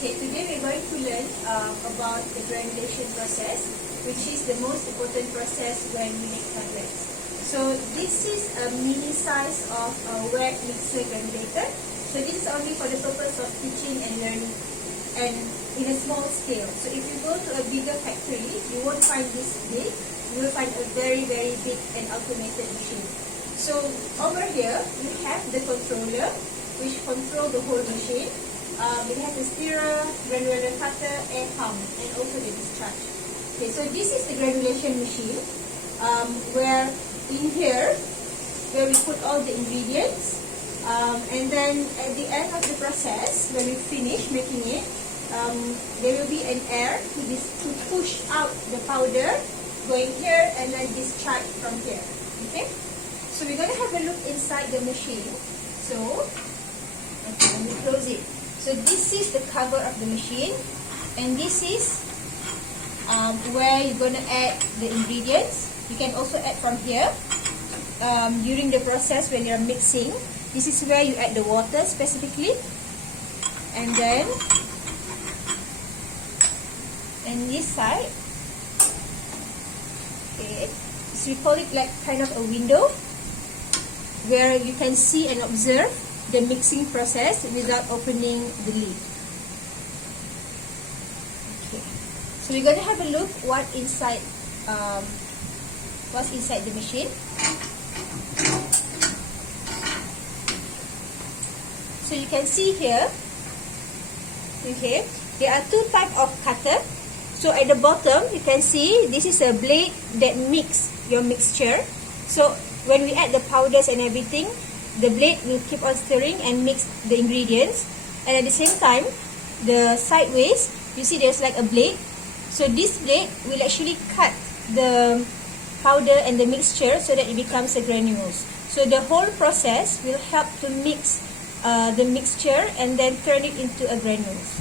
Okay, today we're going to learn about the granulation process, which is the most important process when we make tablets. So this is a mini size of a wet mixer granulator. So this is only for the purpose of teaching and learning, and in a small scale. So if you go to a bigger factory, you won't find this big. You will find a very, very big and automated machine. So over here, we have the controller, which control the whole machine. We have the stirrer, granular cutter, air pump, and also the discharge. Okay, so this is the granulation machine, where in here, where we put all the ingredients, and then at the end of the process, when we finish making it, there will be an air to push out the powder, going here and then discharge from here. Okay, so we're going to have a look inside the machine. So, okay, let me close it. So this is the cover of the machine, and this is where you're going to add the ingredients. You can also add from here during the process when you're mixing. This is where you add the water specifically, and then on this side, okay, so we call it like kind of a window where you can see and observe the mixing process without opening the lid. Okay, so we're going to have a look what's inside the machine. So you can see here, okay, there are two types of cutter. So at the bottom you can see this is a blade that mix your mixture. So when we add the powders and everything, the blade will keep on stirring and mix the ingredients, and at the same time, the sideways, you see there's like a blade. So this blade will actually cut the powder and the mixture so that it becomes a granules. So the whole process will help to mix the mixture and then turn it into a granules.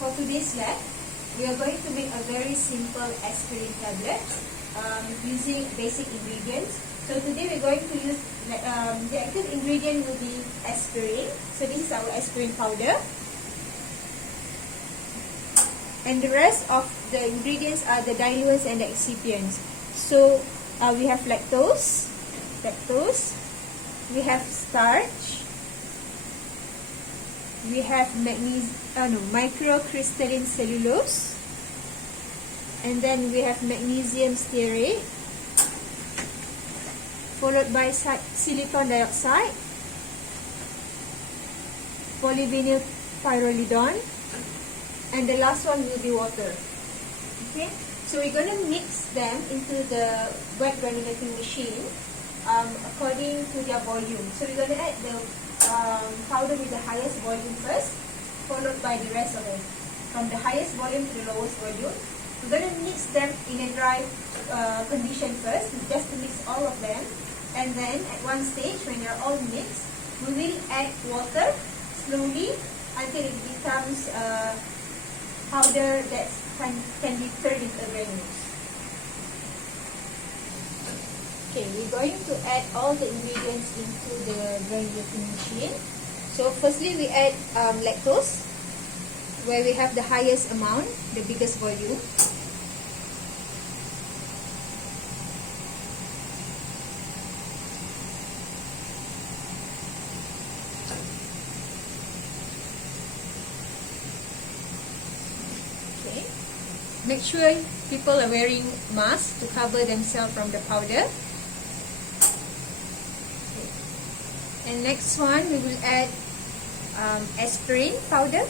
For today's lab, we are going to make a very simple aspirin tablet using basic ingredients. So today we're going to use, the active ingredient will be aspirin. So this is our aspirin powder. And the rest of the ingredients are the diluents and the excipients. So we have lactose, we have starch, we have microcrystalline cellulose, and then we have magnesium stearate, followed by silicon dioxide, polyvinyl pyrrolidone, and the last one will be water. Okay, so we're going to mix them into the wet granulating machine according to their volume. So we're going to add the powder with the highest volume first, followed by the rest of it, from the highest volume to the lowest volume. We're going to mix them in a dry condition first, just to mix all of them. And then at one stage, when they're all mixed, we will add water slowly until it becomes powder that can be turned into granules. Okay, we're going to add all the ingredients into the granulating machine. So firstly, we add lactose, where we have the highest amount, the biggest volume. Make sure people are wearing masks to cover themselves from the powder. Okay. And next one, we will add aspirin powder.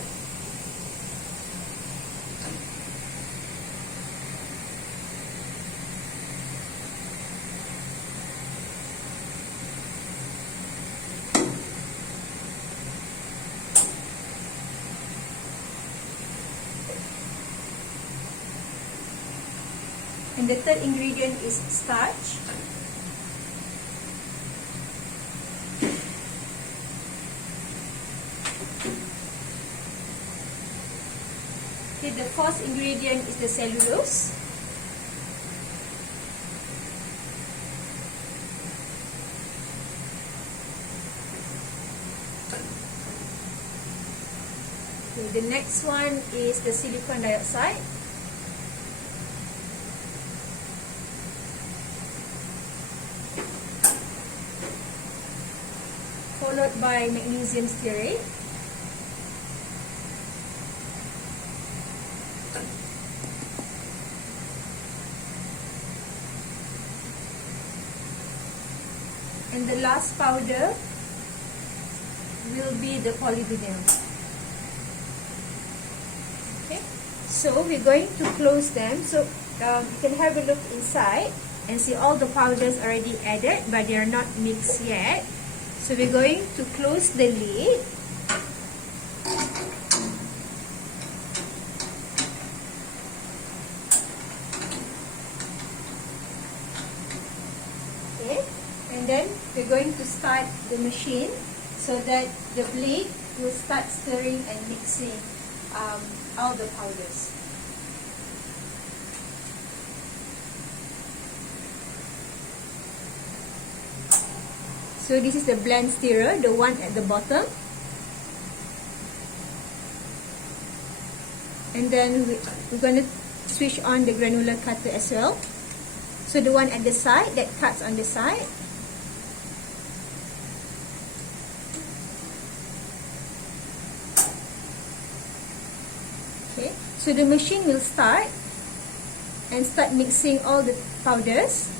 And the third ingredient is starch. Okay, the fourth ingredient is the cellulose. Okay, the next one is the silicon dioxide. Followed by magnesium stearate. And the last powder will be the polyvinyl. Okay, so we're going to close them. So you can have a look inside and see all the powders already added, but they are not mixed yet. So we're going to close the lid. Okay, and then we're going to start the machine so that the blade will start stirring and mixing all the powders. So this is the blend stirrer, the one at the bottom. And then we're going to switch on the granular cutter as well. So the one at the side that cuts on the side. Okay, so the machine will start and start mixing all the powders.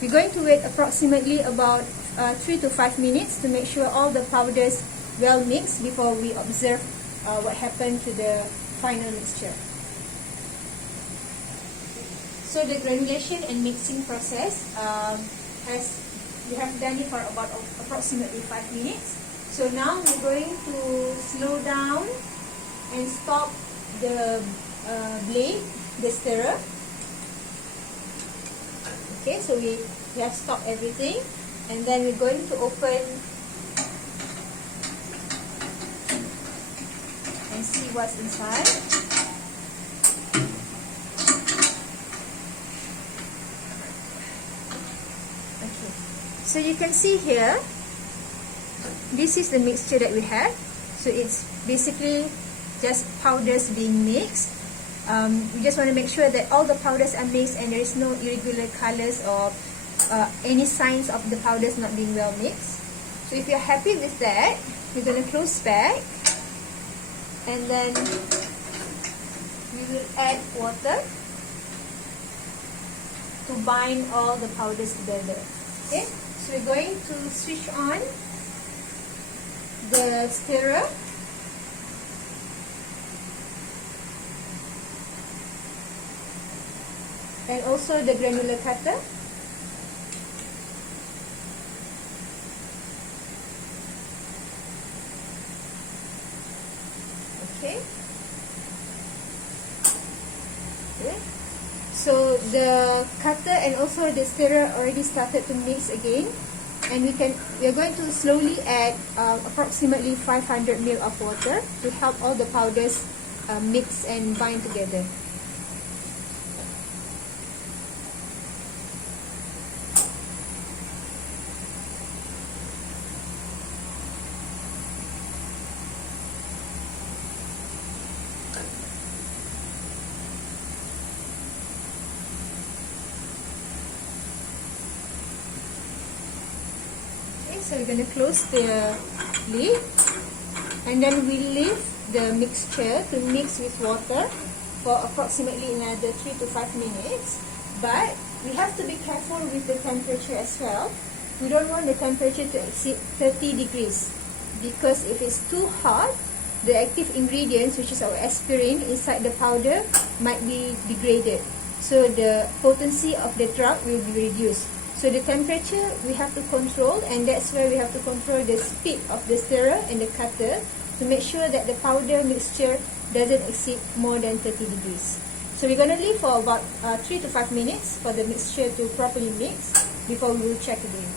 We're going to wait approximately about 3 to 5 minutes to make sure all the powders well mixed before we observe what happened to the final mixture. So the granulation and mixing process we have done it for about approximately 5 minutes. So now we're going to slow down and stop the blade, the stirrer. Okay, so we have stopped everything, and then we're going to open and see what's inside. Okay, so you can see here, this is the mixture that we have. So it's basically just powders being mixed. We just want to make sure that all the powders are mixed and there is no irregular colors or any signs of the powders not being well mixed. So if you're happy with that, we're going to close back, and then we will add water to bind all the powders together. Okay, so we're going to switch on the stirrer. And also the granular cutter. Okay. Okay. So the cutter and also the stirrer already started to mix again, and we are going to slowly add approximately 500 ml of water to help all the powders mix and bind together. So we're going to close the lid, and then we leave the mixture to mix with water for approximately another 3 to 5 minutes. But we have to be careful with the temperature as well. We don't want the temperature to exceed 30 degrees, because if it's too hot, the active ingredients, which is our aspirin inside the powder, might be degraded. So the potency of the drug will be reduced. So the temperature we have to control, and that's where we have to control the speed of the stirrer and the cutter to make sure that the powder mixture doesn't exceed more than 30 degrees. So we're going to leave for about 3 to 5 minutes for the mixture to properly mix before we will check again.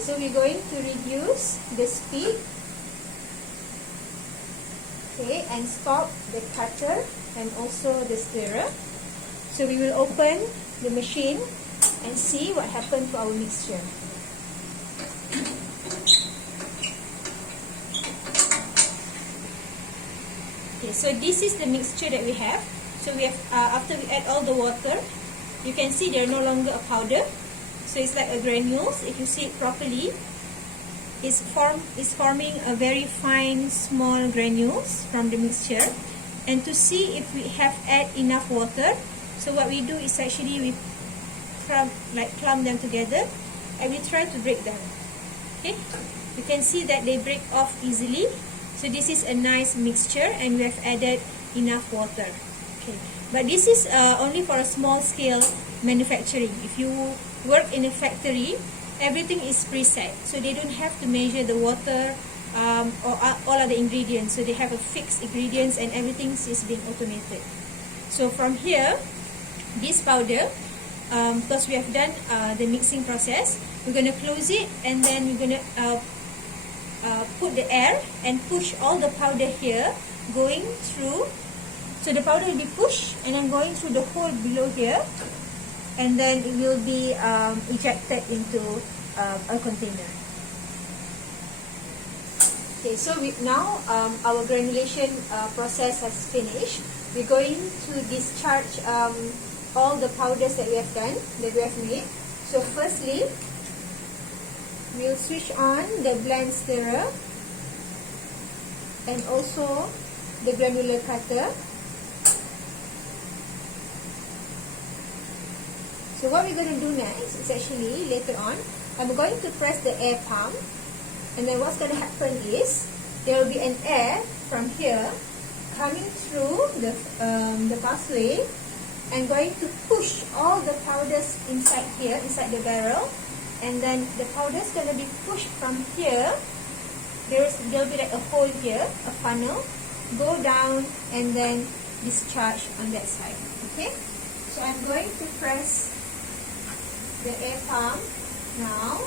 Okay, so we're going to reduce the speed. Okay, and stop the cutter and also the stirrer. So we will open the machine and see what happened to our mixture. Okay, so this is the mixture that we have. So we have after we add all the water, you can see they're no longer a powder. So it's like a granules. If you see it properly, it's forming a very fine small granules from the mixture. And to see if we have add enough water, so what we do is actually we clump them together and we try to break them. Okay, you can see that they break off easily. So this is a nice mixture and we have added enough water. Okay, but this is only for a small scale manufacturing. If you work in a factory, everything is preset, so they don't have to measure the water or all other ingredients. So they have a fixed ingredients and everything is being automated. So from here, this powder, because we have done the mixing process, we're going to close it and then we're going to put the air and push all the powder here going through. So the powder will be pushed and then going through the hole below here, and then it will be ejected into a container. Okay, so now our granulation process has finished. We're going to discharge all the powders that we have done, that we have made. So firstly, we'll switch on the blend stirrer and also the granular cutter. So what we're going to do next is actually later on, I'm going to press the air pump, and then what's going to happen is there will be an air from here coming through the pathway and going to push all the powders inside here, inside the barrel. And then the powder is going to be pushed from here. There'll be like a hole here, a funnel, go down and then discharge on that side. Okay, so I'm going to press the air pump now.